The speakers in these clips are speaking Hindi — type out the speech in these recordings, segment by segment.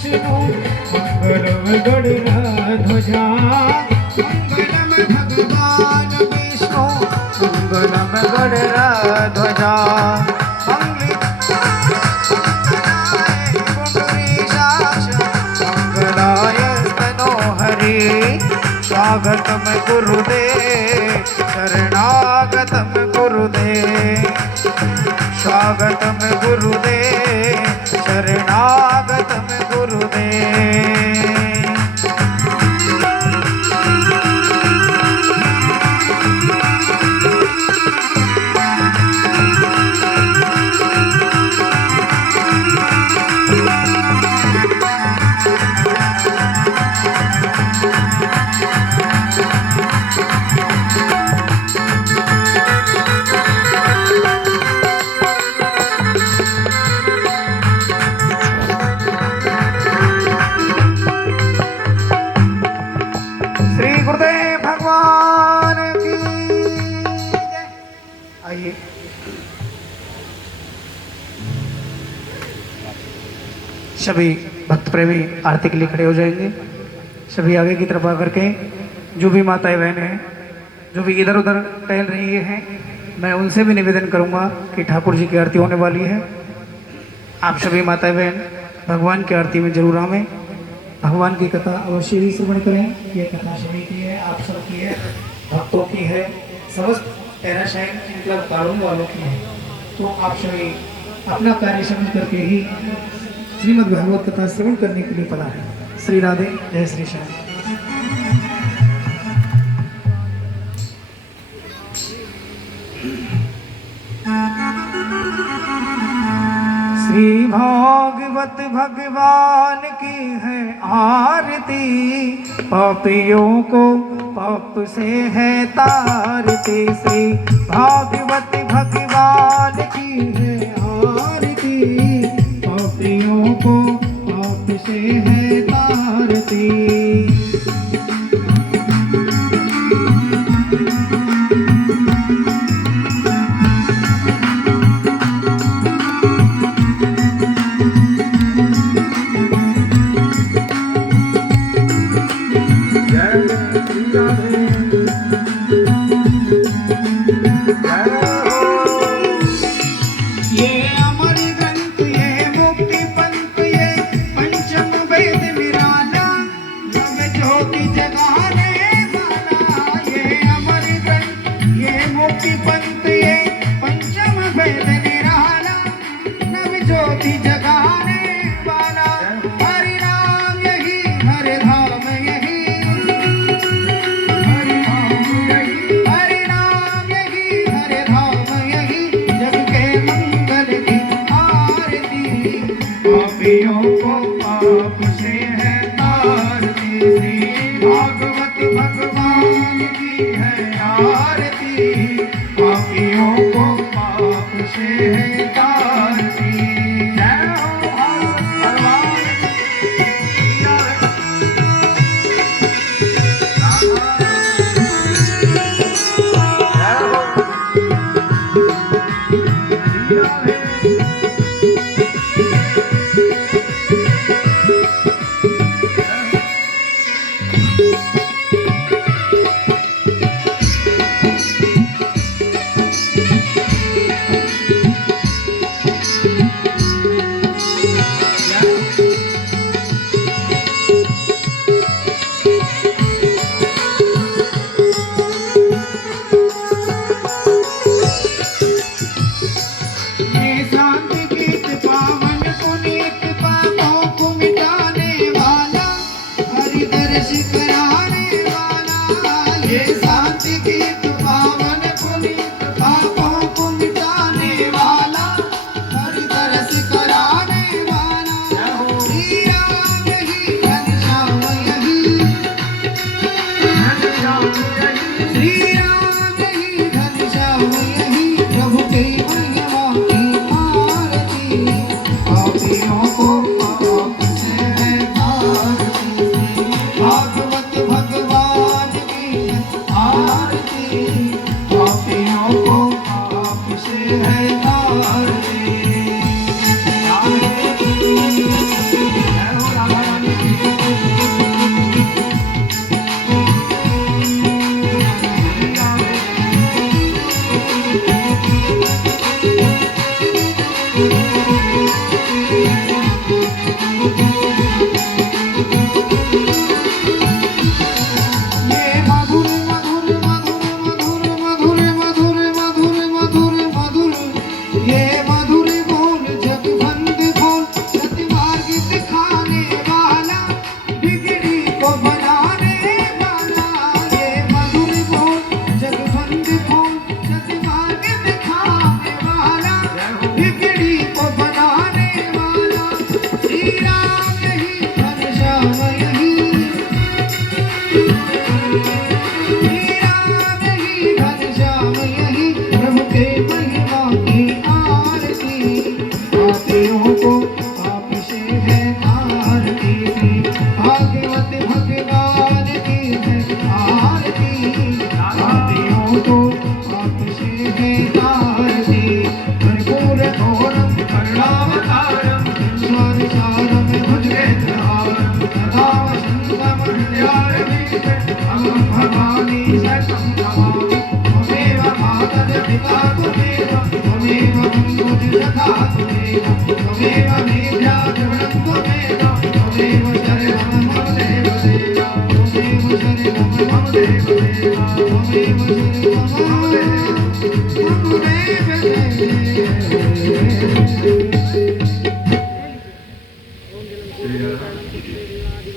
विष्णु मंगलम गरुड़ध्वजा मंगलम भगवान विष्णु मंगलम गरुड़ध्वजा मंगलाय तनोहरि स्वागतम गुरुदेव शरणागतम गुरुदेव स्वागतम गुरुदेव शरणागतम गुरुदेव। सभी भक्त प्रेमी आरती के लिए खड़े हो जाएंगे। सभी आगे की तरफ आकर के जो भी माताएं बहनें हैं जो भी इधर उधर टहल रही हैं, मैं उनसे भी निवेदन करूंगा कि ठाकुर जी की आरती होने वाली है। आप सभी माताएं बहन भगवान की आरती में जरूर आवें। भगवान की कथा अवश्य ही श्रवण करें। ये कथा सभी की है, आप सबकी है, भक्तों की है, समस्त पैराशाइन मतलब कानून वालों की है। तो आप सभी अपना कार्य समझ करके ही श्रीमद् भागवत कथा श्रवण करने के लिए पड़ा है। श्री राधे, जय श्री श्याम। श्री भागवत भगवान की है आरती, पापियों को पाप से है तारती। श्री भागवत भगवान की है आरती, पापियों को पाप से है तारती।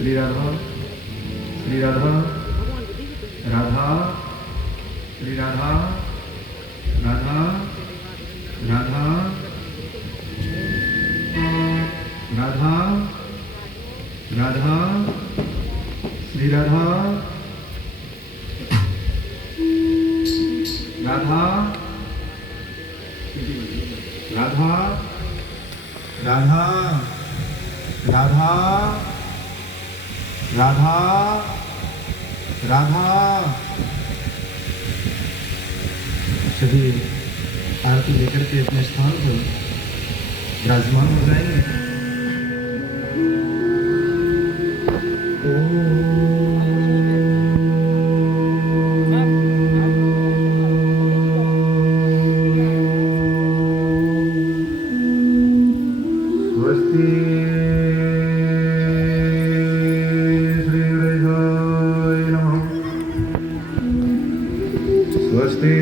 श्री राधा श्री राधा राधा श्री राधा राधा राधा राधा राधा श्री राधा राधा राधा राधा राधा राधा राधा। सभी आरती लेकर के अपने स्थान पर विराजमान हो जाएंगे। स्वस्ति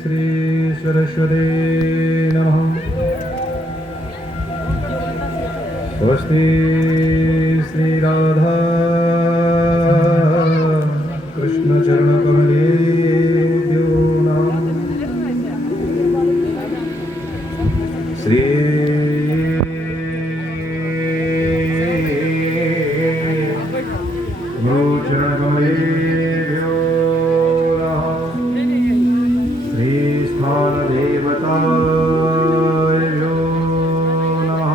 श्री सरस्वती नमः। स्वस्ति श्री राधा कृष्ण चरण कमलेभ्यो नमः। श्री गुरु चरण कमलेभ्यो देवताभ्यो नमः।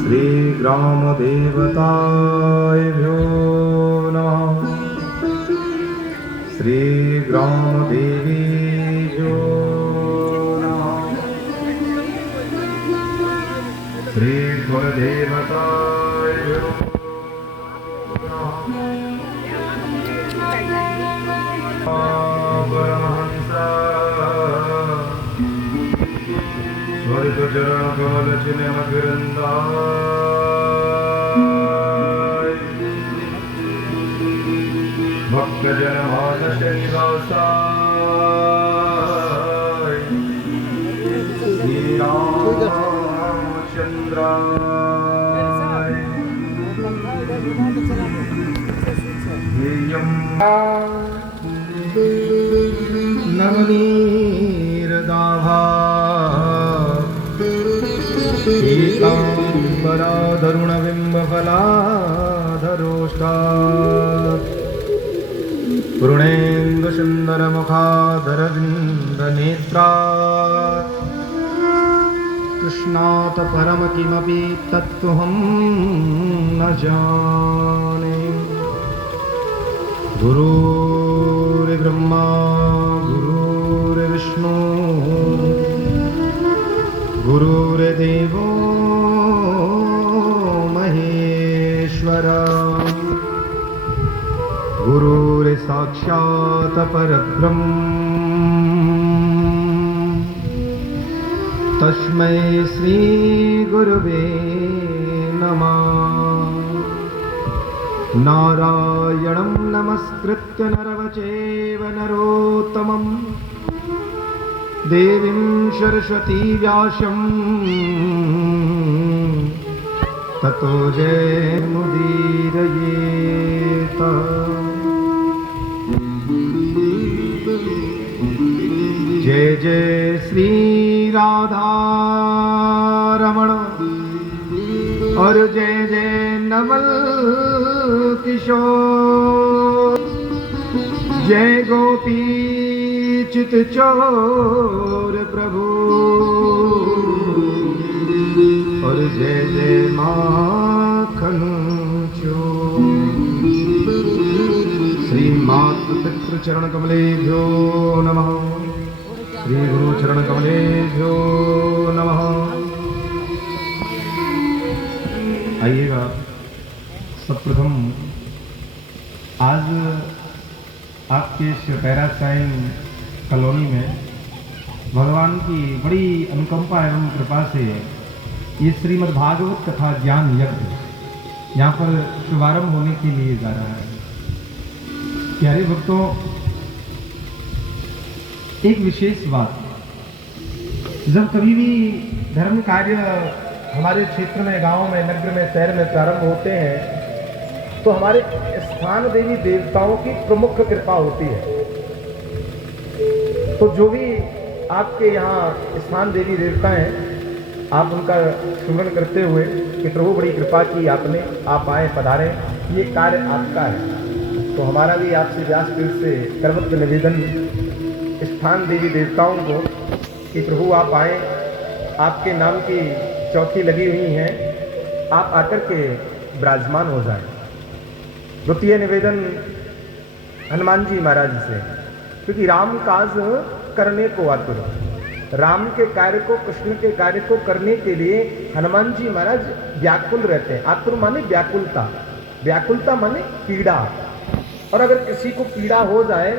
श्री ग्राम देवताभ्यो नमः। श्री ग्राम देवीभ्यो नमः। श्री कुलदेवताभ्यो चरण कमल चिन्ह भक्त जन मानस निवासाय श्री रामचंद्राय नवनीरदाभा ीताम्बराधरुणबिम्बफलाधरोष्टात् पूर्णेन्दुसुन्दरमुखाधरविन्दनेत्रात् कृष्णात् परम किमपि तत्त्वहं न जाने। गुरुर्ब्रह्मा गुरुर्विष्णु गुरुर्देवो महेश्वर गुरुर्साक्षात् परब्रह्म तस्मै श्री गुरुवे नमः। नारायणं नमस्कृत्य नरं चैव नरोत्तमं देवीं सरस्वती व्यासं ततो जयमुदीरयेत। जय जय श्री राधा रमण और जय जय नवल किशोर। जय गोपी चित चोर प्रभु और जय जय माखन चोर। श्री मातृ पितृ चरण कमलेभ्यो नमः। श्री गुरु चरण कमलेभ्यो नमः। आइएगा सर्वप्रथम आज आपके इस पैरासाइन कॉलोनी में भगवान की बड़ी अनुकंपा एवं कृपा से ये श्रीमद् भागवत कथा ज्ञान यज्ञ यहाँ पर शुभारंभ होने के लिए जा रहा है। प्यारे भक्तों, एक विशेष बात, जब कभी भी धर्म कार्य हमारे क्षेत्र में, गांव में, नगर में, शहर में प्रारंभ होते हैं तो हमारे स्थान देवी देवताओं की प्रमुख कृपा होती है। तो जो भी आपके यहाँ स्थान देवी देवता हैं, आप उनका स्मरण करते हुए कि प्रभु बड़ी कृपा की आपने, आप आए पधारें, ये कार्य आपका है। तो हमारा भी आपसे व्यासपीठ से करवत निवेदन स्थान देवी देवताओं को कि प्रभु आप आए, आपके नाम की चौकी लगी हुई हैं, आप आकर के विराजमान हो जाएं। द्वितीय निवेदन हनुमान जी महाराज से, क्योंकि राम काज करने को आतुर, राम के कार्य को, कृष्ण के कार्य को करने के लिए हनुमान जी महाराज व्याकुल रहते हैं। आतुर माने व्याकुलता, व्याकुलता माने पीड़ा। और अगर किसी को पीड़ा हो जाए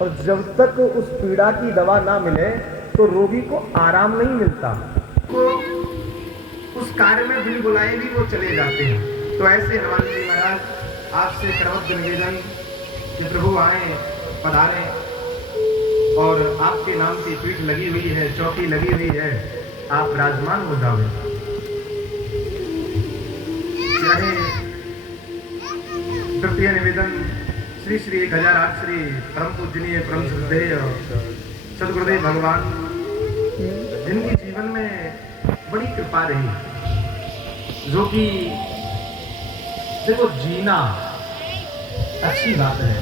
और जब तक उस पीड़ा की दवा ना मिले तो रोगी को आराम नहीं मिलता, तो उस कार्य में बिन बुलाए भी वो चले जाते हैं। तो ऐसे हनुमान जी महाराज आपसे सर्वत्र निवेदन कि प्रभु आए पधारें और आपके नाम की पीठ लगी हुई है, चौकी लगी हुई है, आप विराजमान हो जाओगे। तृतीय निवेदन श्री श्री 1008 श्री परम पूजनीय परम श्रद्धेय सदगुरुदेव भगवान, जिनकी जीवन में बड़ी कृपा रही, जो कि देखो जीना अच्छी बात है,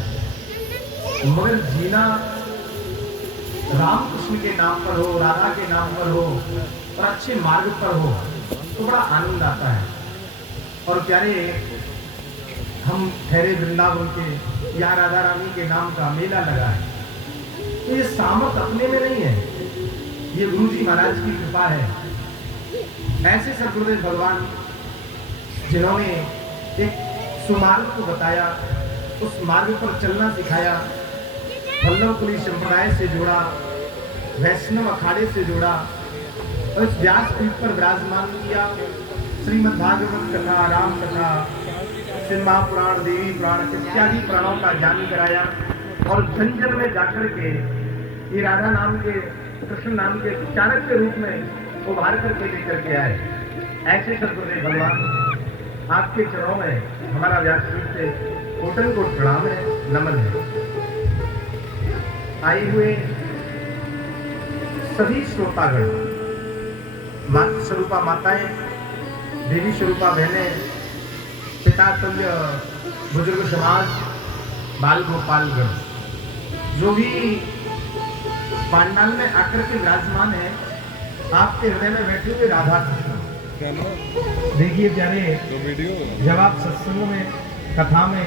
मगर जीना राम कृष्ण के नाम पर हो, राधा के नाम पर हो और अच्छे मार्ग पर हो तो बड़ा आनंद आता है। और प्यारे, हम ठहरे वृंदावन के, यहाँ राधा रानी के नाम का मेला लगा है, तो ये सामर्थ अपने में नहीं है, ये गुरु जी महाराज की कृपा है। ऐसे सदगुरुदेव भगवान जिन्होंने एक सुमार्ग को बताया, उस मार्ग पर चलना सिखाया, वल्लभ कुली संप्रदाय से जोड़ा, वैष्णव अखाड़े से जोड़ा और इस व्यासपीठ पर विराजमान किया। श्रीमद् भागवत कथा, राम कथा, शिव महापुराण, देवी पुराण इत्यादि पुराणों का ज्ञान कराया और जन जन में जाकर के ये राधा नाम के, कृष्ण नाम के चाणक के रूप में उभार करके लेकर के आए। ऐसे सदगुरुदेव भगवान, आपके चरणों में हमारा व्यासपीठ से कोटन कोट प्रणाम है, नमन है। आए हुए सभी श्रोतागण, मातृ स्वरूपा माताएं, देवी स्वरूपा बहनें, पिता तुल्य बुजुर्ग समाज, बाल गोपालगण, जो भी पांडाल में आकर के विराजमान है, आपके हृदय में बैठे हुए राधा कृष्ण। देखिए प्यारे, जब आप सत्संग में, कथा में,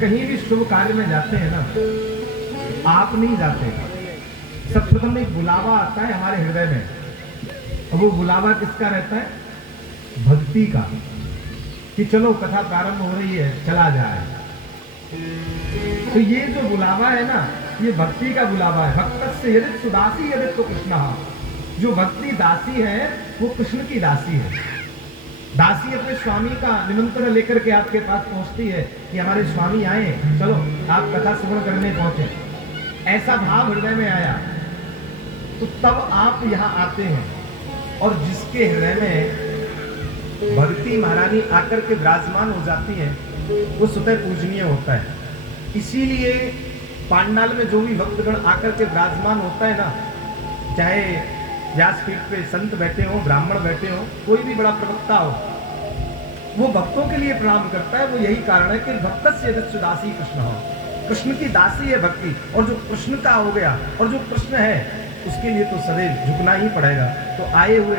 कहीं भी शुभ कार्य में जाते हैं ना, आप नहीं जाते, सर्वप्रथम एक बुलावा आता है हमारे हृदय में। और वो बुलावा किसका रहता है? भक्ति का, कि चलो कथा प्रारंभ हो रही है, चला जाए। तो ये जो बुलावा है ना, ये भक्ति का बुलावा है। भक्त से यदि सुदासी यदि तो कृष्ण, जो भक्ति दासी है वो कृष्ण की दासी है। दासी अपने स्वामी का निमंत्रण लेकर के आपके पास पहुंचती है कि हमारे स्वामी आए, चलो आप कथा श्रवण करने पहुंचे। ऐसा भाव हृदय में आया तो तब आप यहाँ आते हैं, और जिसके हृदय में भक्ति महारानी आकर के विराजमान हो जाती है वो स्वतः पूजनीय होता है। इसीलिए पांडाल में जो भी भक्तगण आकर के विराजमान होता है ना, चाहे व्यासपीठ पे संत बैठे हो, ब्राह्मण बैठे हो, कोई भी बड़ा प्रवक्ता हो, वो भक्तों के लिए प्रणाम करता है। वो यही कारण है कि भक्तस्य यदस्य दासी कृष्ण हो, कृष्ण की दासी है भक्ति। और जो कृष्ण का हो गया और जो कृष्ण है उसके लिए तो सदैव झुकना ही पड़ेगा। तो आए हुए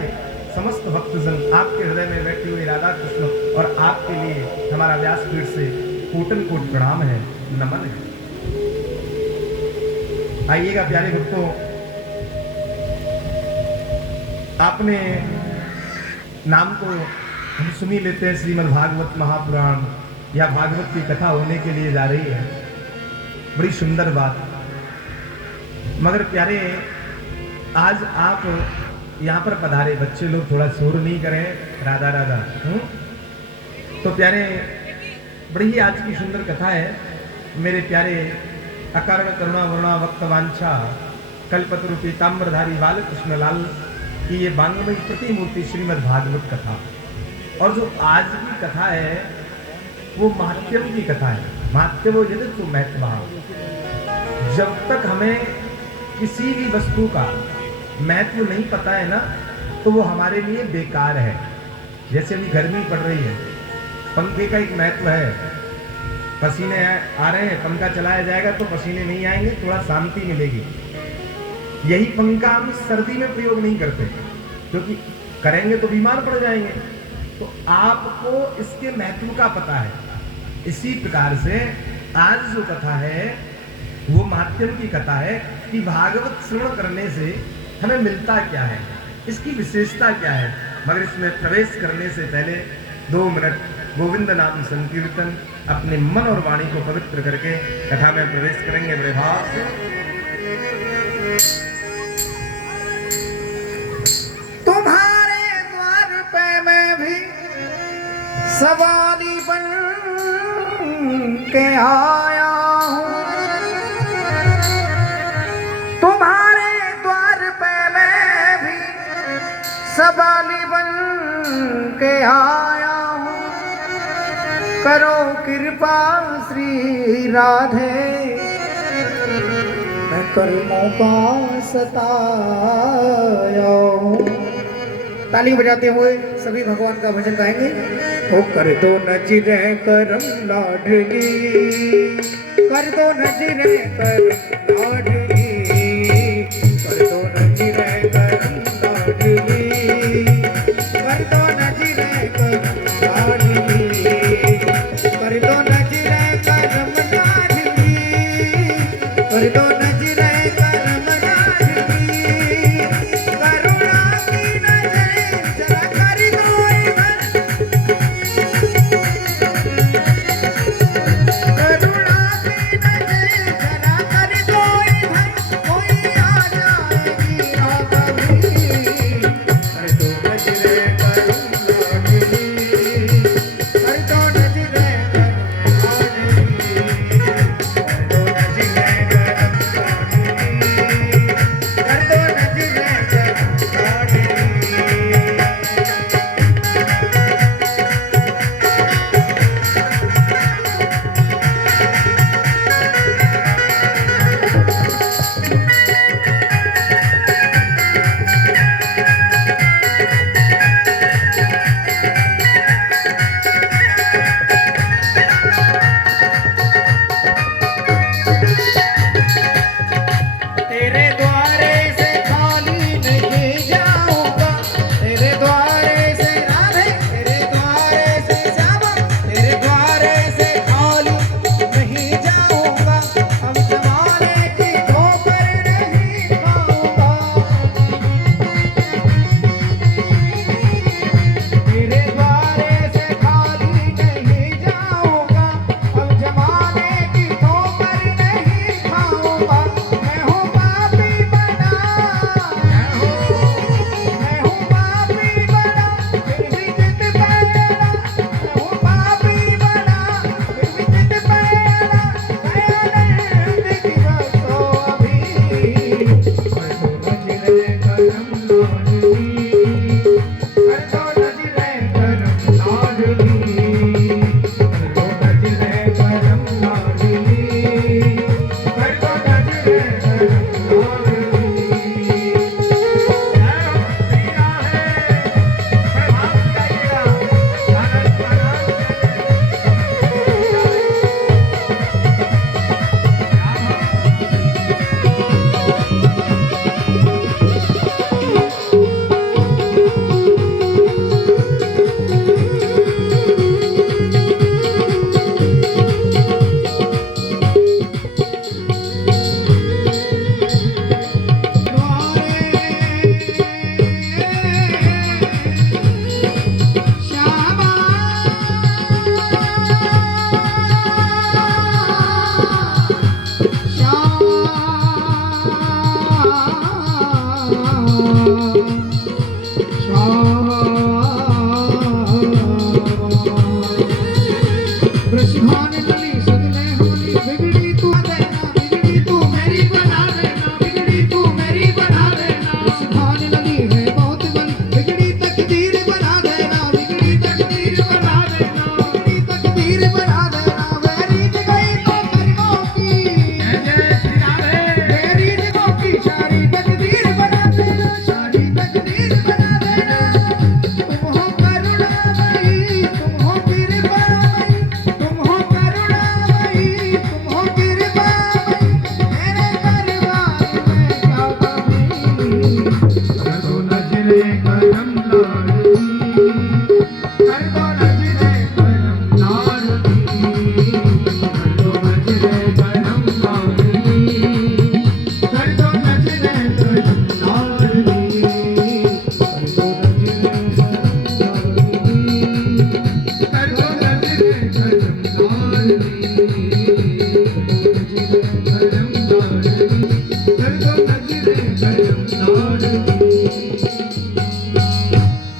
समस्त भक्तजन, आपके हृदय में बैठे हुए राधा कृष्ण और आपके लिए हमारा व्यासपीठ से कोटन कोट प्रणाम है, नमन है। आइएगा प्यारे भक्तों, आपने नाम को हम सुनी लेते हैं, श्रीमद् भागवत महापुराण या भागवत की कथा होने के लिए जा रही है, बड़ी सुंदर बात। मगर प्यारे आज आप यहाँ पर पधारे, बच्चे लोग थोड़ा शोर नहीं करें, राधा राधा। तो प्यारे बड़ी ही आज की सुंदर कथा है। मेरे प्यारे अकारण करुणा वरुणा वक्त वांछा कल्पतरु ताम्रधारी बाल कृष्ण लाल की ये बांगमयी प्रतिमूर्ति श्रीमद् भागवत कथा। और जो आज की कथा है वो महात्यम की कथा है। महात्म वो यदि तो महत्व, जब तक हमें किसी भी वस्तु का महत्व नहीं पता है ना, तो वो हमारे लिए बेकार है। जैसे अभी गर्मी पड़ रही है, पंखे का एक महत्व है, पसीने आ रहे हैं, पंखा चलाया जाएगा तो पसीने नहीं आएंगे, थोड़ा शांति मिलेगी। यही पंखा हम सर्दी में प्रयोग नहीं करते, क्योंकि करेंगे तो बीमार पड़ जाएंगे। तो आपको इसके महत्व का पता है। इसी प्रकार से आज जो कथा है वो महात्यम की कथा है कि भागवत श्रवण करने से हमें मिलता क्या है, इसकी विशेषता क्या है। मगर इसमें प्रवेश करने से पहले 2 मिनट गोविंद नाम संकीर्तन अपने मन और वाणी को पवित्र करके कथा में प्रवेश करेंगे बड़े भाव से। तुम्हारे द्वार पे मैं भी सवाली बन के आया हूँ, तुम्हारे द्वार पे मैं भी सवाली बन के आया हूँ। करो कृपा श्री राधे, मैं कर्मों का सताया हूँ। ताली बजाते हुए सभी भगवान का भजन गाएंगे। ओ कर दो नजरे करम लाडली, कर दो नजरे करम लाडली, कर दो नजरे करम लाडली, कर दो नजरे करम लाडली, कर दो नजरे करम लाडली, कर दो नजरे करम लाडली, करुणा की नजर जरा कर दो इधर, करुणा की नजर जरा कर दो इधर, कोई आ जाएगी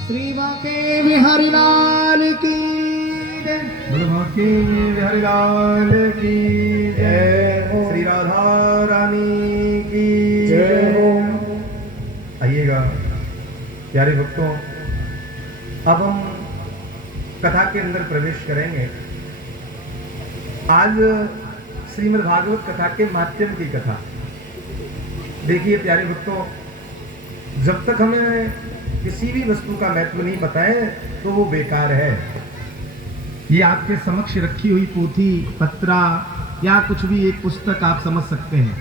श्री बांके बिहारी लाल की जय। बांके बिहारी लाल की जय हो। श्री राधा रानी की जय हो। आइएगा प्यारे भक्तों, अब हम कथा के अंदर प्रवेश करेंगे। आज श्रीमद् भागवत कथा के माध्यम की कथा। देखिए प्यारे भक्तों, जब तक हमें किसी भी वस्तु का महत्व नहीं पता है तो वो बेकार है। ये आपके समक्ष रखी हुई पोथी, पत्रा या कुछ भी एक पुस्तक आप समझ सकते हैं,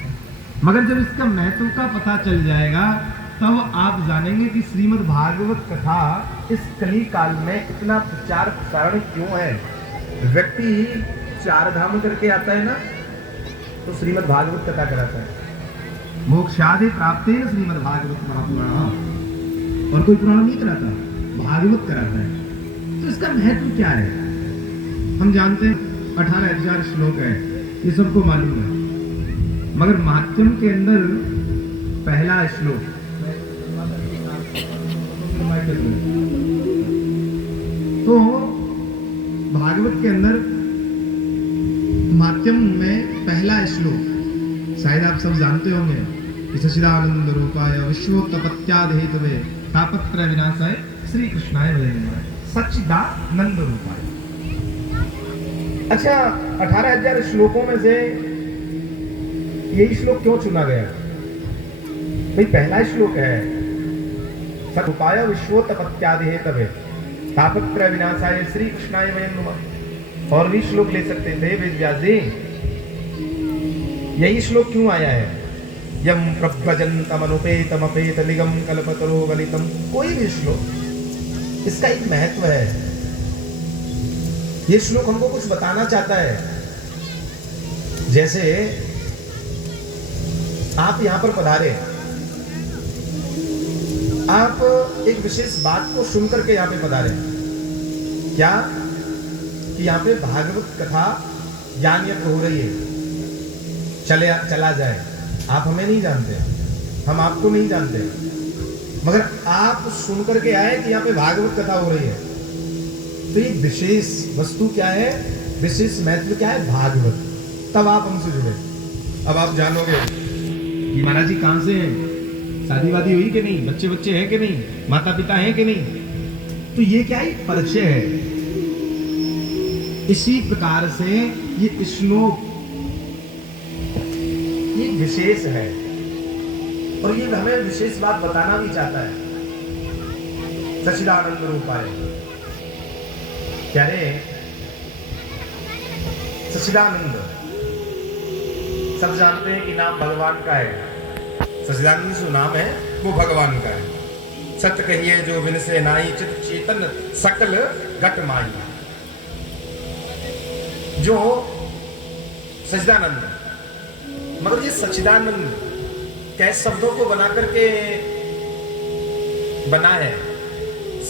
मगर जब इसका महत्व का पता चल जाएगा तब आप जानेंगे कि श्रीमद् भागवत कथा इस कली काल में इतना प्रचार प्रसारण क्यों है। व्यक्ति 4 धाम करके आता है ना, तो श्रीमद् भागवत कथा कराता है। मोक्षादि प्राप्ति श्रीमद् भागवत महापुराण, और कोई पुराण नहीं कराता, भागवत कराता है। तो इसका महत्व क्या है हम जानते हैं। 18,000 श्लोक है, ये सबको मालूम है, मगर माध्यम के अंदर पहला श्लोक, तो भागवत के अंदर माध्यम में पहला श्लोक शायद आप सब जानते होंगे कि सच्चिदानंद रूपाय विश्वोत्पत्त्यादि हेतवे तापत्रय विनाशाय श्री कृष्णाय वदे नमः। सच्चिदानंद रूपाय। अच्छा, 18,000 श्लोकों में से यही श्लोक क्यों चुना गया? भाई पहला श्लोक है सरूपाय विश्वोत्पत्त्यादि हेतवे तापत्रय विनाशाय श्री कृष्णाय वदे नमः। और भी श्लोक ले सकते थे वेद व्यास जी, यही श्लोक क्यों आया है? यम प्रभजन्तमनुपेतमपेत निगम कल्पतरो गलितम। कोई भी श्लोक, इसका एक महत्व है। ये श्लोक हमको कुछ बताना चाहता है। जैसे आप यहां पर पधारे, आप एक विशेष बात को सुनकर के यहां पे पधारे। क्या कि यहां पे भागवत कथा ज्ञान यज्ञ हो रही है, चला जाए। आप हमें नहीं जानते, हम आपको नहीं जानते, मगर आप सुन करके आए कि यहाँ पे भागवत कथा हो रही है। तो ये विशेष वस्तु क्या है, विशेष महत्व क्या है? भागवत। तब आप हमसे जुड़े। अब आप जानोगे कि महाराज जी कहाँ से हैं, शादी वादी हुई कि नहीं, बच्चे बच्चे हैं कि नहीं, माता पिता हैं कि नहीं। तो ये क्या है? परिचय है। इसी प्रकार से ये श्लोक ये विशेष है, और ये हमें विशेष बात बताना भी चाहता है। सच्चिदानंद रूपाय। क्या रे? सच्चिदानंद सब जानते हैं कि नाम भगवान का है। सच्चिदानंद जो नाम है वो भगवान का है। सत्य कहिए जो बिन से नाई, चित चेतन सकल घट माई। जो सच्चिदानंद, मगर ये सच्चिदानंद कैसे शब्दों को बना करके बना है?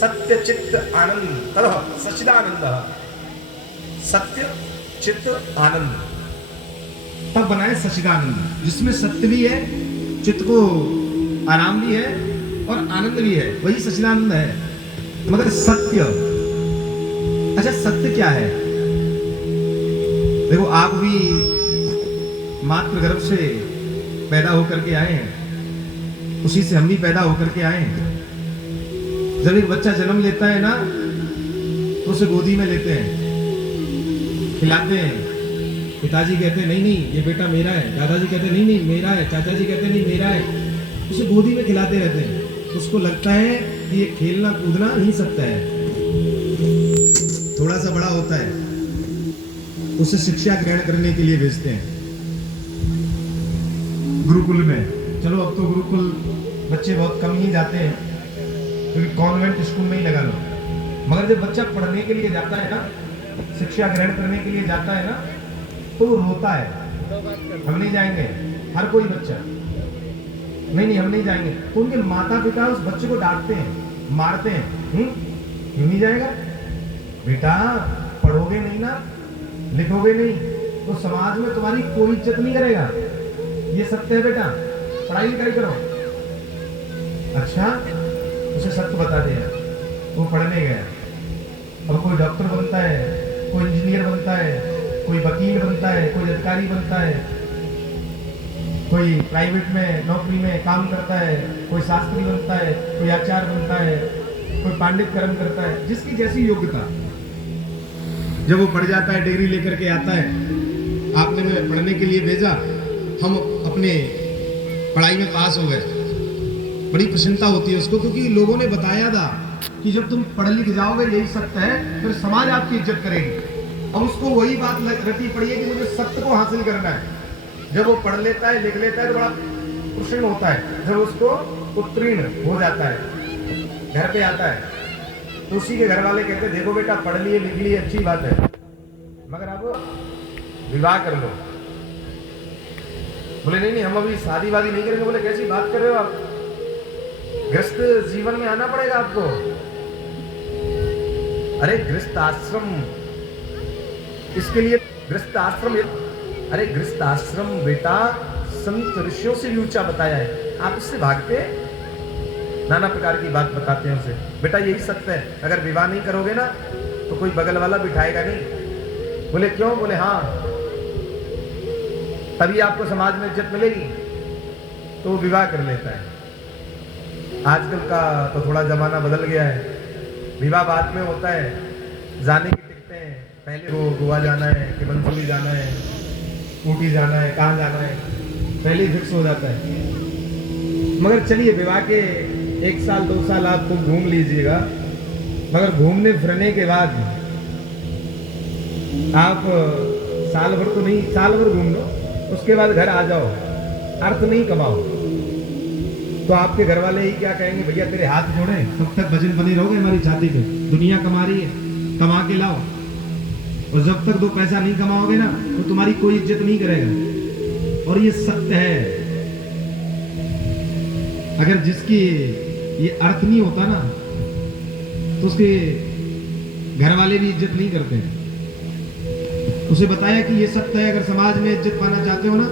सत्य चित्त आनंद तरह सच्चिदानंद। सत्य चित्त आनंद, तब बना है सच्चिदानंद, जिसमें सत्य भी है, चित्त को आराम भी है और आनंद भी है। वही सच्चिदानंद है। मगर सत्य, अच्छा सत्य क्या है? देखो, आप भी मातृ गर्भ से पैदा होकर के आए हैं, उसी से हम भी पैदा होकर के आए हैं। जब एक बच्चा जन्म लेता है ना, तो उसे गोदी में लेते हैं, खिलाते हैं। पिताजी कहते हैं नहीं नहीं ये बेटा मेरा है, दादाजी कहते हैं नहीं नहीं मेरा है, चाचा जी कहते हैं नहीं मेरा है। उसे गोदी में खिलाते रहते हैं। उसको लगता है कि ये खेलना कूदना नहीं सकता है। थोड़ा सा बड़ा होता है, उसे शिक्षा ग्रहण करने के लिए भेजते हैं गुरुकुल में। चलो अब तो गुरुकुल बच्चे बहुत कम ही जाते हैं, क्योंकि कॉन्वेंट स्कूल में ही लगा लो। मगर जब बच्चा पढ़ने के लिए जाता है ना, शिक्षा ग्रहण करने के लिए जाता है ना, तो वो रोता है, हम नहीं जाएंगे, हर कोई बच्चा, नहीं हम नहीं जाएंगे। तो उनके माता पिता उस बच्चे को डांटते हैं, मारते हैं, क्यों नहीं जाएगा बेटा, पढ़ोगे नहीं ना, लिखोगे नहीं, तो समाज में तुम्हारी कोई इज्जत नहीं करेगा, ये सत्य है बेटा, पढ़ाई लिखाई करो। अच्छा, उसे सत्य बता दिया, वो पढ़ने गया, अब कोई डॉक्टर बनता है, कोई इंजीनियर बनता है, कोई वकील बनता है, कोई अधिकारी बनता है, कोई प्राइवेट में नौकरी में काम करता है, कोई शास्त्री बनता है, कोई आचार्य बनता है, कोई पांडित कर्म करता है, जिसकी जैसी योग्यता। जब वो पढ़ जाता है, डिग्री लेकर के आता है, आपने मुझे पढ़ने के लिए भेजा, हम अपने पढ़ाई में पास हो गए, बड़ी प्रसन्नता होती है उसको, क्योंकि लोगों ने बताया था कि जब तुम पढ़ लिख जाओगे, यही सत्य है, फिर समाज आपकी इज्जत करेगी। और उसको वही बात रटी पड़ी है कि मुझे सत्य को हासिल करना है। जब वो पढ़ लेता है, लिख लेता है, तो बड़ा प्रसन्न होता है। जब उसको उत्तीर्ण हो जाता है, घर पे आता है, तो उसी के घर वाले कहते हैं, देखो बेटा, पढ़ लिए लिख लिए अच्छी बात है, मगर अब विवाह कर लो। बोले नहीं हम अभी शादी वादी नहीं करेंगे। बोले कैसी बात कर रहे हो आप, गृहस्थ जीवन में आना पड़ेगा आपको। अरे गृहस्थ आश्रम, इसके लिए गृहस्थ आश्रम, अरे गृहस्थ आश्रम बेटा संत ऋषियों से भी ऊंचा बताया है, आप इससे भागते। नाना प्रकार की बात बताते हैं उसे, बेटा यही सत्य है, अगर विवाह नहीं करोगे ना तो कोई बगल वाला बिठाएगा नहीं। बोले क्यों? बोले हाँ, तभी आपको समाज में इज्जत मिलेगी। तो वो विवाह कर लेता है। आजकल का तो थोड़ा जमाना बदल गया है, विवाह बाद में होता है, जाने की टिकटें पहले, वो गोवा जाना है कि मंसूरी जाना है, ऊटी जाना है, कहाँ जाना है, पहले ही फिक्स हो जाता है। मगर चलिए, विवाह के 1 साल 2 साल आप खूब घूम लीजिएगा, मगर घूमने फिरने के बाद आप साल भर तो नहीं, साल भर घूम लो, उसके बाद घर आ जाओ, अर्थ नहीं कमाओ, तो आपके घर वाले ही क्या कहेंगे, भैया तेरे हाथ जोड़े, तब तक भजन बने रहोगे हमारी छाती पे, दुनिया कमा रही है, कमा के लाओ, और जब तक 2 पैसा नहीं कमाओगे ना तो तुम्हारी कोई इज्जत नहीं करेगा। और ये सत्य है। अगर जिसकी ये अर्थ नहीं होता ना, तो उसके घर वाले भी इज्जत नहीं करते हैं। उसे बताया कि ये सत्य है, अगर समाज में इज्जत पाना चाहते हो ना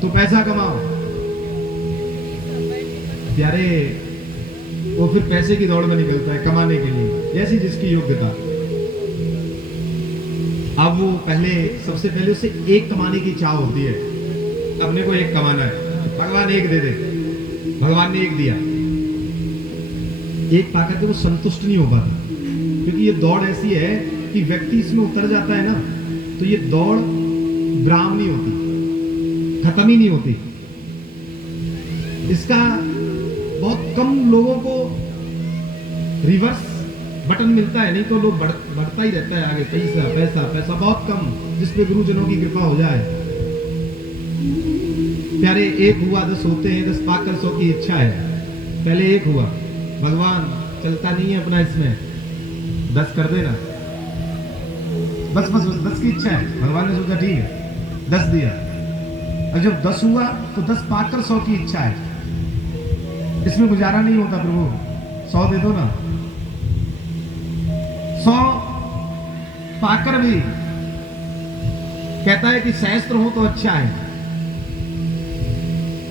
तो पैसा कमाओ। प्यारे, वो फिर पैसे की दौड़ में निकलता है कमाने के लिए, जैसी जिसकी योग्यता। अब वो पहले, सबसे पहले उसे एक कमाने की चाह होती है, अपने को एक कमाना है, भगवान एक दे दे, भगवान ने एक दिया, एक पाकर के वो संतुष्ट नहीं हो पाता, क्योंकि ये दौड़ ऐसी है कि व्यक्ति इसमें उतर जाता है ना, तो ये दौड़ विराम नहीं होती, खत्म ही नहीं होती। इसका बहुत कम लोगों को रिवर्स बटन मिलता है, नहीं तो लोग बढ़ता ही रहता है आगे, पैसा पैसा पैसा, बहुत कम, जिसपे गुरुजनों की कृपा हो जाए। प्यारे, 1 हुआ 10 होते हैं, 10 पाकर 100 की इच्छा है। पहले 1 हुआ, भगवान चलता नहीं है अपना इसमें, 10 कर देना, बस 10 की इच्छा है। भगवान ने सोचा ठीक है, 10 दिया। और जब 10 हुआ तो 10 पाकर 100 की इच्छा है, इसमें गुजारा नहीं होता प्रभु, 100 दे दो ना। 100 पाकर भी कहता है कि सहस्त्र हो तो अच्छा है,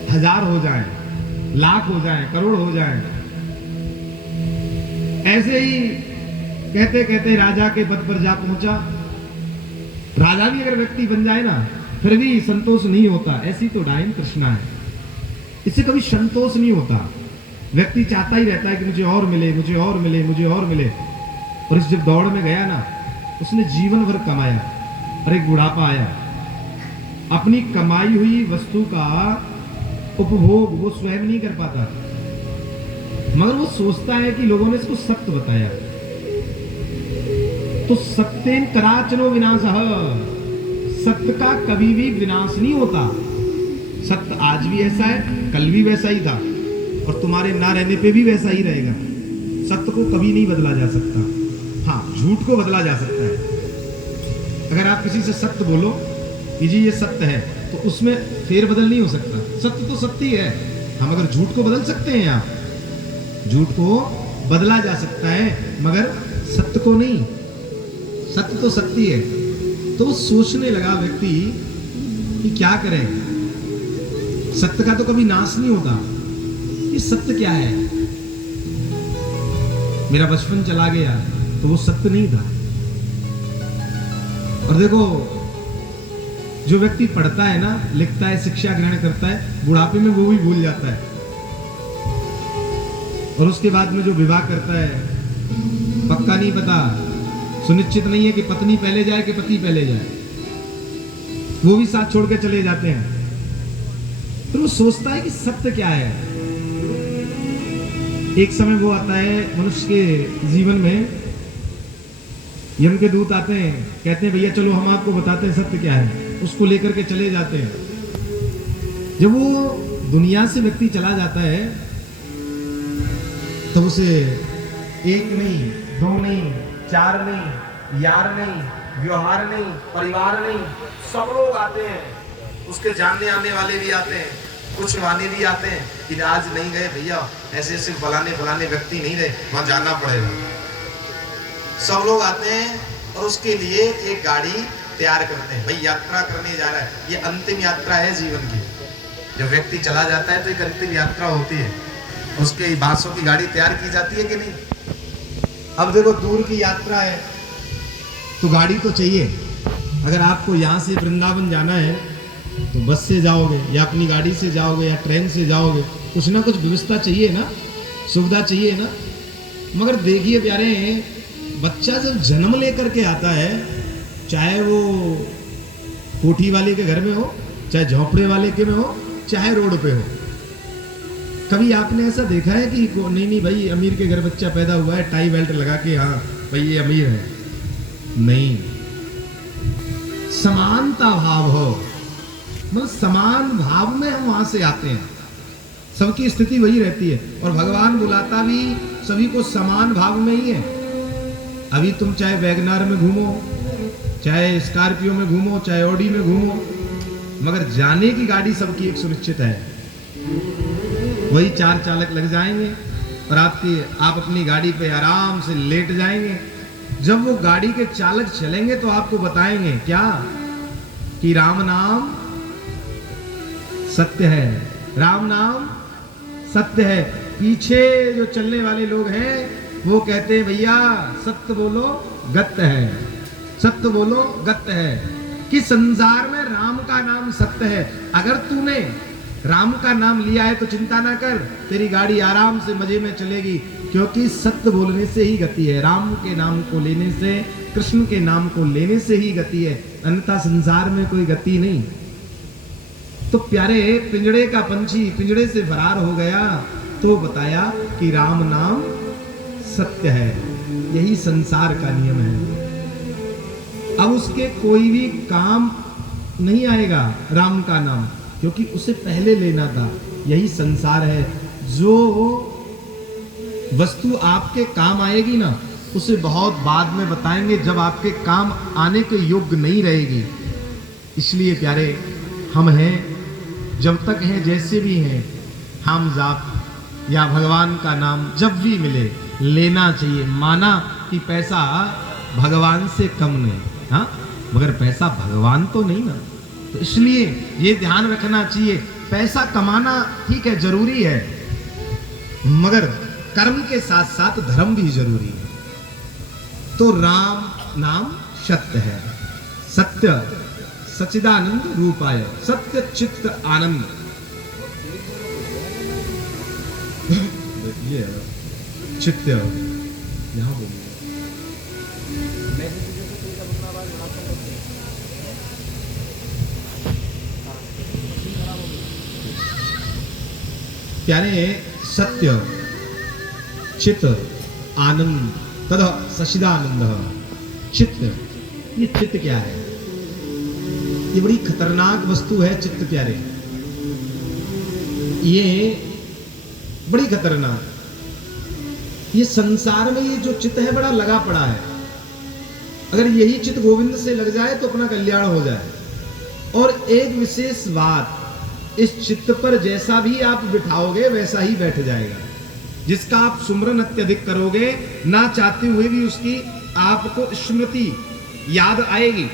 1000 हो जाए, लाख हो जाए, करोड़ हो जाए। ऐसे ही कहते कहते राजा के पद पर जा पहुंचा। राजा भी अगर व्यक्ति बन जाए ना, फिर भी संतोष नहीं होता। ऐसी तो डायन कृष्णा है, इससे कभी संतोष नहीं होता। व्यक्ति चाहता ही रहता है कि मुझे और मिले, मुझे और मिले, मुझे और मिले। और इस जब दौड़ में गया ना, उसने जीवन भर कमाया, और एक बुढ़ापा आया, अपनी कमाई हुई वस्तु का उपभोग वो स्वयं नहीं कर पाता, मगर वो सोचता है कि लोगों ने इसको सत्य बताया। तो सत्येन कराचनो विनाशः, सत्य का कभी भी विनाश नहीं होता। सत्य आज भी ऐसा है, कल भी वैसा ही था, और तुम्हारे ना रहने पे भी वैसा ही रहेगा। सत्य को कभी नहीं बदला जा सकता। हाँ, झूठ को बदला जा सकता है। अगर आप किसी से सत्य बोलो कि जी ये सत्य है, तो उसमें फेरबदल नहीं हो सकता। सत्य तो सत्य ही है। हम अगर झूठ को बदल सकते हैं, आप झूठ को बदला जा सकता है मगर सत्य को नहीं। सत्य तो सत्य है। तो सोचने लगा व्यक्ति कि क्या करें, सत्य का तो कभी नाश नहीं होता। ये सत्य क्या है? मेरा बचपन चला गया तो वो सत्य नहीं था। और देखो, जो व्यक्ति पढ़ता है ना, लिखता है, शिक्षा ग्रहण करता है, बुढ़ापे में वो भी भूल जाता है। और उसके बाद में जो विवाह करता है, पक्का नहीं पता, सुनिश्चित नहीं है कि पत्नी पहले जाए कि पति पहले जाए, वो भी साथ छोड़ के चले जाते हैं। तो वो सोचता है कि सत्य क्या है। एक समय वो आता है मनुष्य के जीवन में, यम के दूत आते हैं, कहते हैं भैया चलो हम आपको बताते हैं सत्य क्या है। उसको लेकर के चले जाते हैं। जब वो दुनिया से व्यक्ति चला जाता है तो उसे एक नहीं, दो नहीं, चार नहीं, यार नहीं, व्यवहार नहीं, परिवार नहीं, सब लोग आते हैं। उसके जानने आने वाले भी आते हैं, कुछ वाने भी आते हैं कि आज नहीं गए भैया, ऐसे ऐसे फलाने व्यक्ति नहीं रहे, वहां जाना पड़ेगा। सब लोग आते हैं और उसके लिए एक गाड़ी तैयार करते हैं। भाई यात्रा करने जा रहा है, ये अंतिम यात्रा है जीवन की। जब व्यक्ति चला जाता है तो एक अंतिम यात्रा होती है, उसके बांसों की गाड़ी तैयार की जाती है कि नहीं। अब देखो, दूर की यात्रा है तो गाड़ी तो चाहिए। अगर आपको यहाँ से वृंदावन जाना है तो बस से जाओगे या अपनी गाड़ी से जाओगे या ट्रेन से जाओगे, कुछ ना कुछ व्यवस्था चाहिए ना, सुविधा चाहिए ना। मगर देखिए प्यारे, बच्चा जब जन्म लेकर के आता है, चाहे वो कोठी वाले के घर में हो, चाहे झोपड़े वाले के में हो, चाहे रोड पे हो, कभी आपने ऐसा देखा है कि नहीं भाई अमीर के घर बच्चा पैदा हुआ है, टाई बेल्ट लगा के, हाँ भाई ये अमीर है? नहीं। समानता भाव हो, मतलब समान भाव में हम वहां से आते हैं। सबकी स्थिति वही रहती है और भगवान बुलाता भी सभी को समान भाव में ही है। अभी तुम चाहे वैगनार में घूमो, चाहे स्कॉर्पियो में घूमो, चाहे ऑडी में घूमो, मगर जाने की गाड़ी सबकी एक सुनिश्चित है। वही चार चालक लग जाएंगे और आप अपनी गाड़ी पे आराम से लेट जाएंगे। जब वो गाड़ी के चालक चलेंगे तो आपको बताएंगे क्या कि राम नाम सत्य है, राम नाम सत्य है। पीछे जो चलने वाले लोग हैं वो कहते हैं भैया सत्य बोलो गत्य है, सत्य बोलो गत्य है, कि संसार में राम का नाम सत्य है। अगर तूने राम का नाम लिया है तो चिंता ना कर, तेरी गाड़ी आराम से मजे में चलेगी, क्योंकि सत्य बोलने से ही गति है। राम के नाम को लेने से, कृष्ण के नाम को लेने से ही गति है, अन्यथा संसार में कोई गति नहीं। तो प्यारे, पिंजड़े का पंछी पिंजड़े से फरार हो गया तो बताया कि राम नाम सत्य है, यही संसार का नियम है। अब उसके कोई भी काम नहीं आएगा राम का नाम, क्योंकि उसे पहले लेना था। यही संसार है। जो वस्तु आपके काम आएगी ना, उसे बहुत बाद में बताएंगे, जब आपके काम आने के योग्य नहीं रहेगी। इसलिए प्यारे, हम हैं, जब तक हैं जैसे भी हैं, हम जाप या भगवान का नाम जब भी मिले लेना चाहिए। माना कि पैसा भगवान से कम नहीं, हाँ, मगर पैसा भगवान तो नहीं ना। तो इसलिए ये ध्यान रखना चाहिए, पैसा कमाना ठीक है, जरूरी है, मगर कर्म के साथ साथ धर्म भी जरूरी है। तो राम नाम सत्य है, सत्य सच्चिदानंद रूपाय, सत्य चित्त आनंद। ये चित्त यहां बोलिए। प्यारे, सत्य चित्त आनंद तद सच्चिदानंद। चित्त, ये चित्त क्या है? ये बड़ी खतरनाक वस्तु है चित्त प्यारे, ये बड़ी खतरनाक। ये संसार में ये जो चित्त है बड़ा लगा पड़ा है। अगर यही चित्त गोविंद से लग जाए तो अपना कल्याण हो जाए। और एक विशेष बात, इस चित्त पर जैसा भी आप बिठाओगे वैसा ही बैठ जाएगा। जिसका आप सुमरन अत्यधिक करोगे, ना चाहते हुए भी उसकी आपको स्मृति याद आएगी।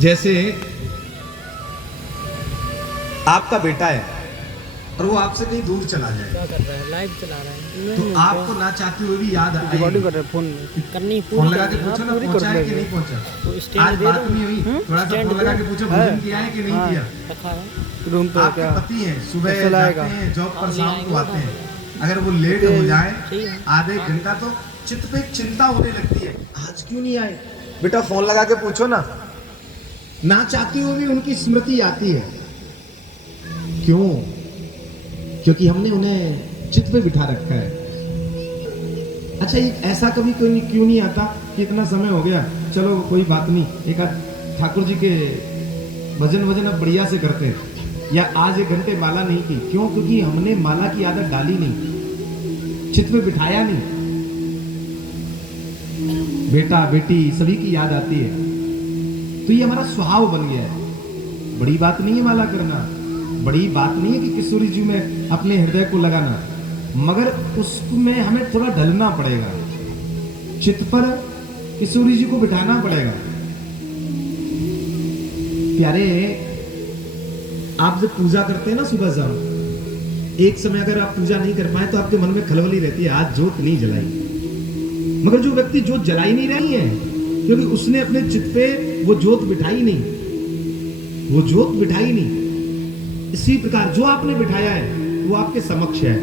जैसे आपका बेटा है और वो आपसे कहीं दूर चला जाए, क्या कर रहा है? लाइव चला रहा है तो आपको ना चाहते हुए भी याद आएगी। रिकॉर्डिंग कर रहा है फोन में करनी फोन लगा के पूछो ना, पहुंचा है कि नहीं पहुंचा। तो स्टैंड आज दे बात दो। नहीं हुई, थोड़ा सा फोन लगा के पूछो भोजन किया है कि नहीं किया। रखा है रूम पे आपके क्या पति हैं, सुबह कैसे जाते लाएगा? हैं जॉब पर, शाम को आते हैं। अगर वो लेट हो जाए ठीक है। आधे घंटा तो चित्त पे एक चिंता होने लगती है, आज क्यों नहीं आए। बेटा फोन लगा के पूछो ना, ना चाहते हुए भी उनकी स्मृति आती है। क्यों? क्योंकि हमने उन्हें चित्त पे बिठा रखा है। अच्छा, ये ऐसा कभी कोई क्यों नहीं आता कि इतना समय हो गया, चलो कोई बात नहीं, एक आध ठाकुर जी के भजन अब बढ़िया से करते हैं, या आज 1 घंटे माला नहीं की। क्यों? क्योंकि हमने माला की आदत डाली नहीं, चित्त पे बिठाया नहीं। बेटा बेटी सभी की याद आती है, तो ये हमारा स्वभाव बन गया है। बड़ी बात नहीं है माला करना, बड़ी बात नहीं है कि किशोरी जी में अपने हृदय को लगाना, मगर उसमें हमें थोड़ा ढलना पड़ेगा। चित्त पर किशोरी जी को बिठाना पड़ेगा। प्यारे, आप जब पूजा करते हैं ना सुबह शाम, एक समय अगर आप पूजा नहीं कर पाए तो आपके मन में खलबली रहती है, आज जोत नहीं जलाई। मगर जो व्यक्ति जोत जलाई नहीं रही है, क्योंकि उसने अपने चित्त पे वो जोत बिठाई नहीं, वो जोत बिठाई नहीं। इसी प्रकार जो आपने बिठाया है वो आपके समक्ष है।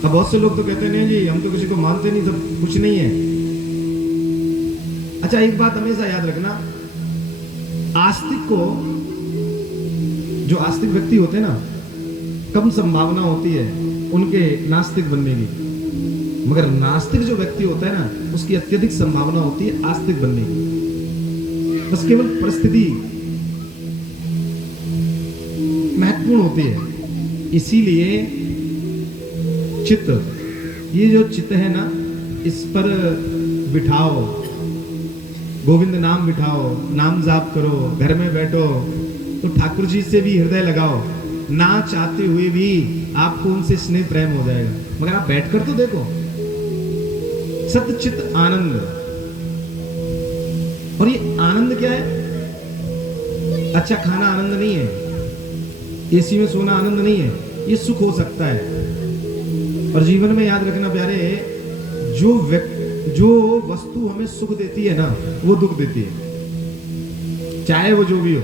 अब बहुत से लोग तो कहते नहीं जी, हम तो किसी को मानते नहीं, सब कुछ नहीं है। अच्छा, एक बात हमेशा याद रखना, आस्तिक को, जो आस्तिक व्यक्ति होते हैं ना, कम संभावना होती है उनके नास्तिक बनने की। मगर नास्तिक जो व्यक्ति होता है ना, उसकी अत्यधिक संभावना होती है आस्तिक बनने की। बस केवल परिस्थिति महत्वपूर्ण होती है। इसीलिए चित्त, ये जो चित्त है ना, इस पर बिठाओ, गोविंद नाम बिठाओ, नाम जाप करो, घर में बैठो तो ठाकुर जी से भी हृदय लगाओ, ना चाहते हुए भी आपको उनसे स्नेह प्रेम हो जाएगा। मगर आप बैठकर तो देखो, सतचित आनंद। और ये आनंद क्या है? अच्छा खाना आनंद नहीं है, एसी में सोना आनंद नहीं है, ये सुख हो सकता है। और जीवन में याद रखना प्यारे, जो वस्तु हमें सुख देती है ना, वो दुख देती है, चाहे वो जो भी हो।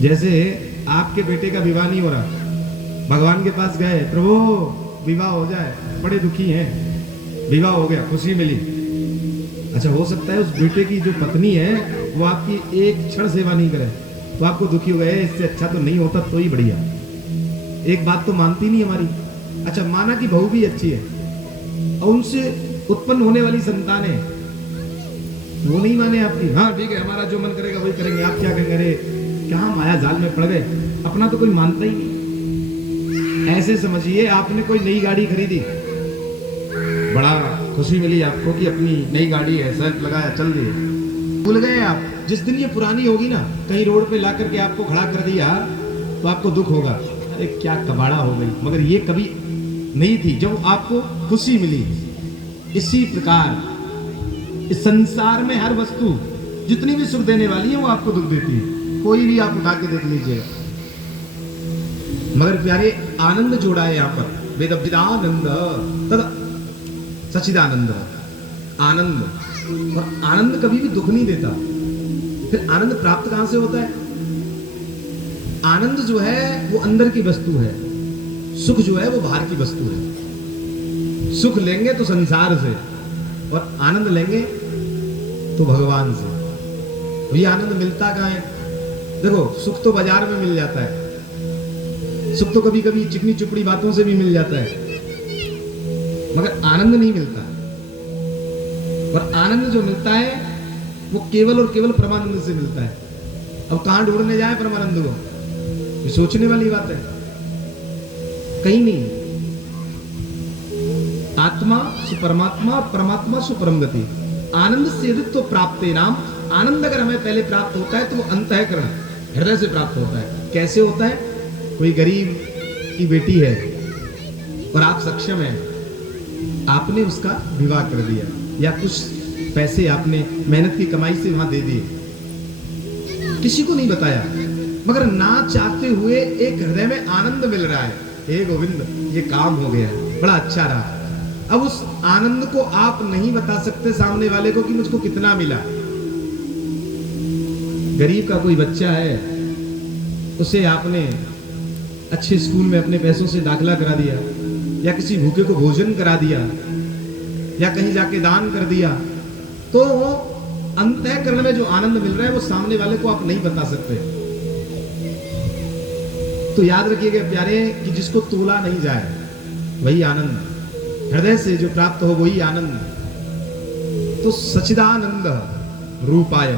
जैसे आपके बेटे का विवाह नहीं हो रहा, भगवान के पास गए, प्रभु विवाह हो जाए, बड़े दुखी हैं, विवाह हो गया, खुशी मिली। अच्छा, हो सकता है उस बेटे की जो पत्नी है वो आपकी एक क्षण सेवा नहीं करे तो आपको दुखी हो गए, इससे अच्छा तो नहीं होता तो ही बढ़िया। एक बात तो मानती नहीं हमारी। अच्छा, माना कि बहू भी अच्छी है और उनसे उत्पन्न होने वाली संतान है, वो नहीं माने आपकी, हाँ ठीक है हमारा जो मन करेगा वही करेंगे, आप क्या करेंगे, अरे क्या माया जाल में पड़ गए, अपना तो कोई मानता ही नहीं। ऐसे समझिए आपने कोई नई गाड़ी खरीदी, बड़ा खुशी मिली आपको कि अपनी नई गाड़ी है, सेल्फ लगाया, चल दिए, भूल गए आप जिस दिन ये पुरानी होगी ना, कहीं रोड पे ला करके आपको खड़ा कर दिया तो आपको दुख होगा, अरे क्या कबाड़ा हो गई, मगर ये कभी नहीं थी जब आपको खुशी मिली। इसी प्रकार इस संसार में हर वस्तु जितनी भी सुख देने वाली है वो आपको दुख देती है, कोई भी आप उठा के देख लीजिएगा। मगर प्यारे आनंद जोड़ा है यहाँ पर, वेदविदानंद तद सच्चिदानंद, आनंद। और आनंद कभी भी दुख नहीं देता। फिर आनंद प्राप्त कहां से होता है? आनंद जो है वो अंदर की वस्तु है, सुख जो है वो बाहर की वस्तु है। सुख लेंगे तो संसार से और आनंद लेंगे तो भगवान से। ये आनंद मिलता कहाँ है? देखो, सुख तो बाजार में मिल जाता है, सुख तो कभी कभी चिकनी चुपड़ी बातों से भी मिल जाता है, मगर आनंद नहीं मिलता। और आनंद जो मिलता है वो केवल और केवल परमानंद से मिलता है। अब कहां ढूंढने जाए परमानंद को, ये सोचने वाली बात है, कहीं नहीं। आत्मा सुपरमात्मा, परमात्मा सुपरम गति। आनंद से यदित्व प्राप्ते नाम, आनंद अगर हमें पहले प्राप्त होता है तो वो अंतःकरण हृदय से प्राप्त होता है। कैसे होता है? कोई गरीब की बेटी है और आप सक्षम हैं, आपने उसका विवाह कर दिया या कुछ पैसे आपने मेहनत की कमाई से वहां दे दिए, किसी को नहीं बताया, मगर ना चाहते हुए एक हृदय में आनंद मिल रहा है, हे गोविंद ये काम हो गया, बड़ा अच्छा रहा। अब उस आनंद को आप नहीं बता सकते सामने वाले को कि मुझको कितना मिला। गरीब का कोई बच्चा है, उसे आपने अच्छे स्कूल में अपने पैसों से दाखिला करा दिया, या किसी भूखे को भोजन करा दिया, या कहीं जाके दान कर दिया, तो अंतःकरण में जो आनंद मिल रहा है वो सामने वाले को आप नहीं बता सकते। तो याद रखिएगा प्यारे कि जिसको तोला नहीं जाए वही आनंद, हृदय से जो प्राप्त हो वही आनंद। तो सच्चिदानंद रूपाय,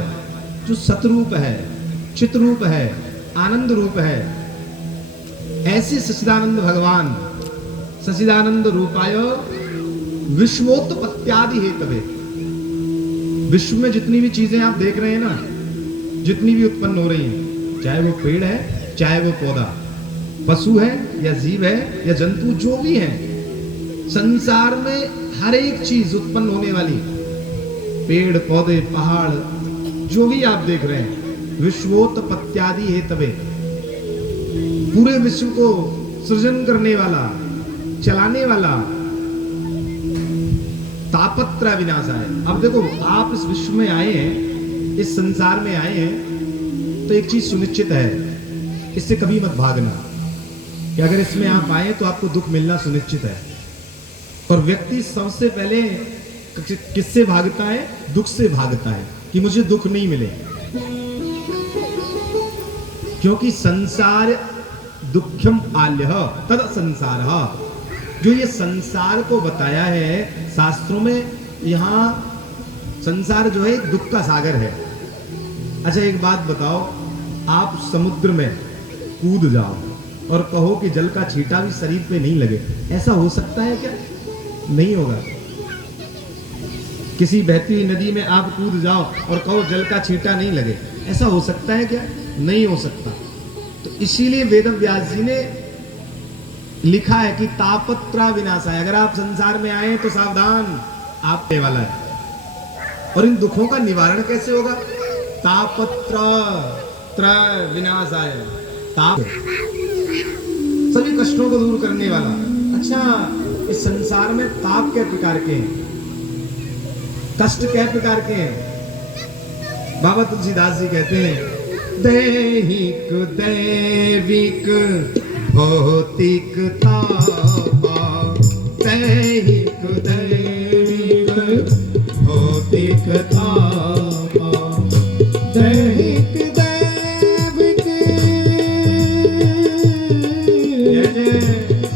जो सतरूप है, चित रूप है, आनंद रूप है, ऐसे सच्चिदानंद भगवान सच्चिदानंद रूपाय विश्वोत्पत्त्यादि हेतवे। विश्व में जितनी भी चीजें आप देख रहे हैं ना, जितनी भी उत्पन्न हो रही हैं, चाहे वो पेड़ है, चाहे वो पौधा, पशु है या जीव है या जंतु, जो भी है संसार में हर एक चीज उत्पन्न होने वाली, पेड़ पौधे पहाड़ जो भी आप देख रहे हैं, विश्वोत्पत्त्यादि हेतवे, पूरे विश्व को सृजन करने वाला, चलाने वाला, तापत्र विनाशाय। अब देखो आप इस विश्व में आए हैं, इस संसार में आए हैं, तो एक चीज सुनिश्चित है, इससे कभी मत भागना कि अगर इसमें आप आए तो आपको दुख मिलना सुनिश्चित है। और व्यक्ति सबसे पहले किससे भागता है? दुख से भागता है कि मुझे दुख नहीं मिले, क्योंकि संसार दुखम आल्यः तद संसारः। जो ये संसार को बताया है शास्त्रों में, यहाँ संसार जो है एक दुख का सागर है। अच्छा एक बात बताओ, आप समुद्र में कूद जाओ और कहो कि जल का छींटा भी शरीर पे नहीं लगे, ऐसा हो सकता है क्या? नहीं होगा। किसी बहती हुई नदी में आप कूद जाओ और कहो जल का छींटा नहीं लगे, ऐसा हो सकता है क्या? नहीं हो सकता। तो इसीलिए वेद व्यास जी ने लिखा है कि तापत्र विनाशाय। अगर आप संसार में आए तो सावधान, आपने वाला है। और इन दुखों का निवारण कैसे होगा? तापत्र विनाशाय, ताप सभी कष्टों को दूर करने वाला। अच्छा इस संसार में ताप कै प्रकार के हैं, कष्ट कै प्रकार के हैं? बाबा तुलसीदास जी कहते हैं, दैहिक दैविक भौतिक तापा, दैहिक दैविक भौतिक तापा, दैहिक दैविक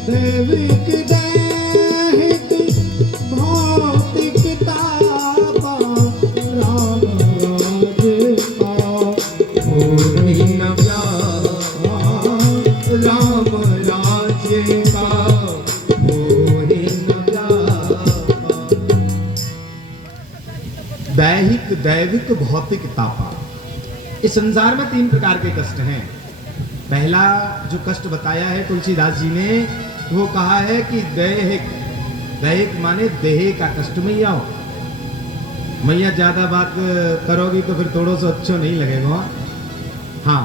दैविक दैहिक भौतिक तापा, राम राज का भूमि न राम राज्य का मोहि न जापा। दैहिक दैविक भौतिक तापा। इस संसार में 3 प्रकार के कष्ट हैं। पहला जो कष्ट बताया है तुलसीदास जी ने, वो कहा है कि दैहिक, दैहिक माने देह का कष्ट। मैया हो मैया ज्यादा बात करोगी तो फिर थोड़ा सा अच्छा नहीं लगेगा। हाँ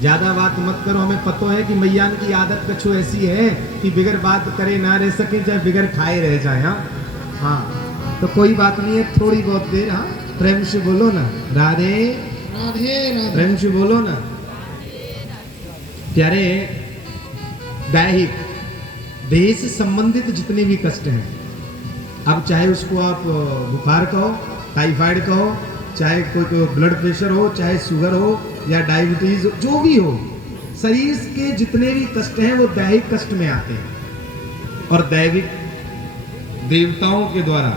ज्यादा बात मत करो। हमें पता है कि मैया की आदत कछु ऐसी है कि बिगर बात करे ना रह सके, चाहे बिगर खाए रह जाए। हाँ तो कोई बात नहीं है, थोड़ी बहुत देर हाँ प्रेम से बोलो ना, राधे राधे, प्रेम से बोलो ना प्यारे। दैहिक, देह से संबंधित जितने भी कष्ट हैं, अब चाहे उसको आप बुखार कहो, टाइफाइड कहो, चाहे कोई ब्लड प्रेशर हो, चाहे शुगर हो या डायबिटीज, जो भी हो, शरीर के जितने भी कष्ट हैं वो दैहिक कष्ट में आते हैं। और दैविक देवताओं के द्वारा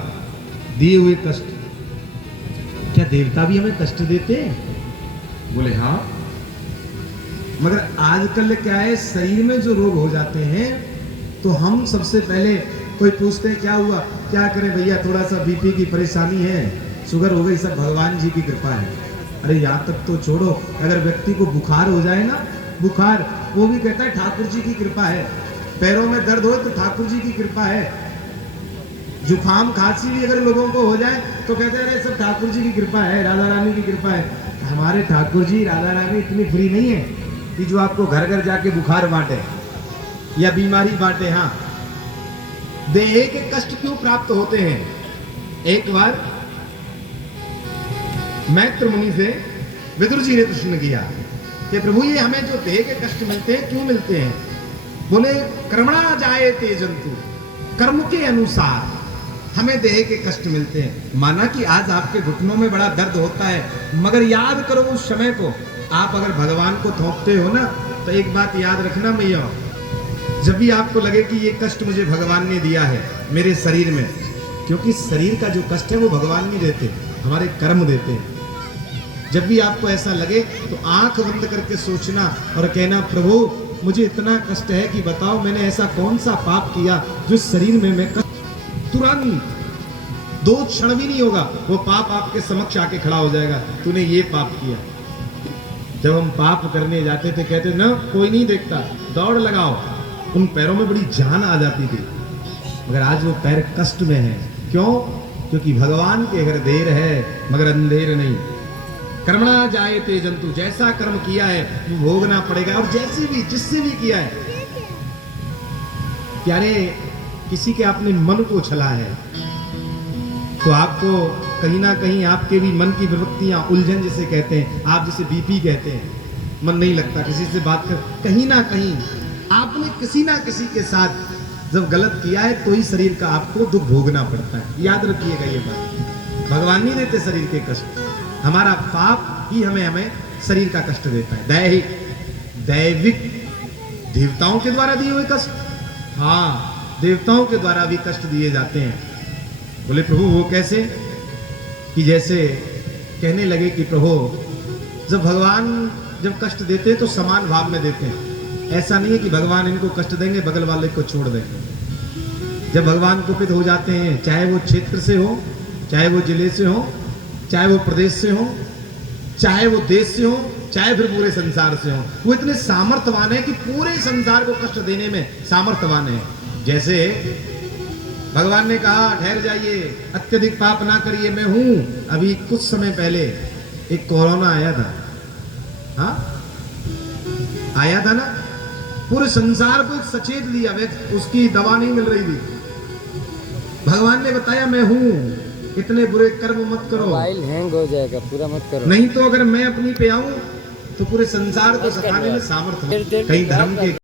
दिए हुए कष्ट, क्या देवता भी हमें कष्ट देते हैं? बोले हाँ। मगर आजकल क्या है, शरीर में जो रोग हो जाते हैं तो हम सबसे पहले कोई पूछते हैं क्या हुआ, क्या करें भैया, थोड़ा सा बीपी की परेशानी है, शुगर हो गई, सब भगवान जी की कृपा है। अरे यहाँ तक तो छोड़ो, अगर व्यक्ति को बुखार हो जाए ना, बुखार, वो भी कहता है ठाकुर जी की कृपा है। पैरों में दर्द हो तो ठाकुर जी की कृपा है। जुकाम खांसी भी अगर लोगों को हो जाए तो कहते हैं अरे सब ठाकुर जी की कृपा है, राधा रानी की कृपा है। हमारे ठाकुर जी राधा रानी इतनी फ्री नहीं है कि जो आपको घर घर जाके बुखार बांटे या बीमारी बांटे। हाँ, देह के कष्ट क्यों प्राप्त होते हैं? एक बार मैत्र मुनि से विदुर जी ने प्रश्न किया कि प्रभु ये हमें जो देह के कष्ट मिलते हैं क्यों मिलते हैं? बोले कर्मणा जायते जंतु, कर्म के अनुसार हमें देह के कष्ट मिलते हैं। माना कि आज आपके घुटनों में बड़ा दर्द होता है, मगर याद करो उस समय को। आप अगर भगवान को थोपते हो ना, तो एक बात याद रखना मैया, जब भी आपको लगे कि ये कष्ट मुझे भगवान ने दिया है मेरे शरीर में, क्योंकि शरीर का जो कष्ट है वो भगवान नहीं देते, हमारे कर्म देते हैं। जब भी आपको ऐसा लगे तो आंख बंद करके सोचना और कहना प्रभु मुझे इतना कष्ट है कि बताओ मैंने ऐसा कौन सा पाप किया जो शरीर में मैं कष्ट। तुरंत 2 क्षण भी नहीं होगा, वो पाप आपके समक्ष आके खड़ा हो जाएगा, तूने ये पाप किया। जब हम पाप करने जाते थे कहते ना कोई नहीं देखता, दौड़ लगाओ, उन पैरों में बड़ी जान आ जाती थी। मगर आज वो पैर कष्ट में है, क्यों? क्योंकि भगवान के घर देर है मगर अंधेर नहीं। कर्मणा जायते जंतु, जैसा कर्म किया है वो भोगना पड़ेगा, और जैसे भी जिससे भी किया है। प्यारे, किसी के आपने मन को छला है तो आपको कहीं ना कहीं आपके भी मन की विवृत्तियां, उलझन जिसे कहते हैं, आप जिसे बीपी कहते हैं, मन नहीं लगता किसी से बात कर, कहीं ना कहीं आपने किसी ना किसी के साथ जब गलत किया है तो ही शरीर का आपको दुख भोगना पड़ता है। याद रखिएगा ये बात, भगवान नहीं देते शरीर के कष्ट, हमारा पाप ही हमें शरीर का कष्ट देता है। दैविक देवताओं के द्वारा दिए हुए कष्ट, हाँ देवताओं के द्वारा भी कष्ट दिए जाते हैं। बोले प्रभु वो कैसे? कि जैसे कहने लगे कि प्रभु जब भगवान जब कष्ट देते हैं तो समान भाव में देते हैं। ऐसा नहीं है कि भगवान इनको कष्ट देंगे बगल वाले को छोड़ देंगे। जब भगवान कुपित हो जाते हैं, चाहे वो क्षेत्र से हो, चाहे वो जिले से हो, चाहे वो प्रदेश से हो, चाहे वो देश से हो, चाहे फिर पूरे संसार से हो, वो इतने सामर्थ्यवान है कि पूरे संसार को कष्ट देने में सामर्थ्यवान है। जैसे भगवान ने कहा ठहर जाइए, अत्यधिक पाप ना करिए, मैं हूं। अभी कुछ समय पहले एक कोरोना आया था, हाँ आया था ना, पूरे संसार को एक सचेत दिया, उसकी दवा नहीं मिल रही थी। भगवान ने बताया मैं हूं, इतने बुरे कर्म मत करो, मोबाइल हैंग हो जाएगा, पूरा मत करो, नहीं तो अगर मैं अपनी पे आऊं तो पूरे संसार को सताने में सामर्थ्य। कई धर्म के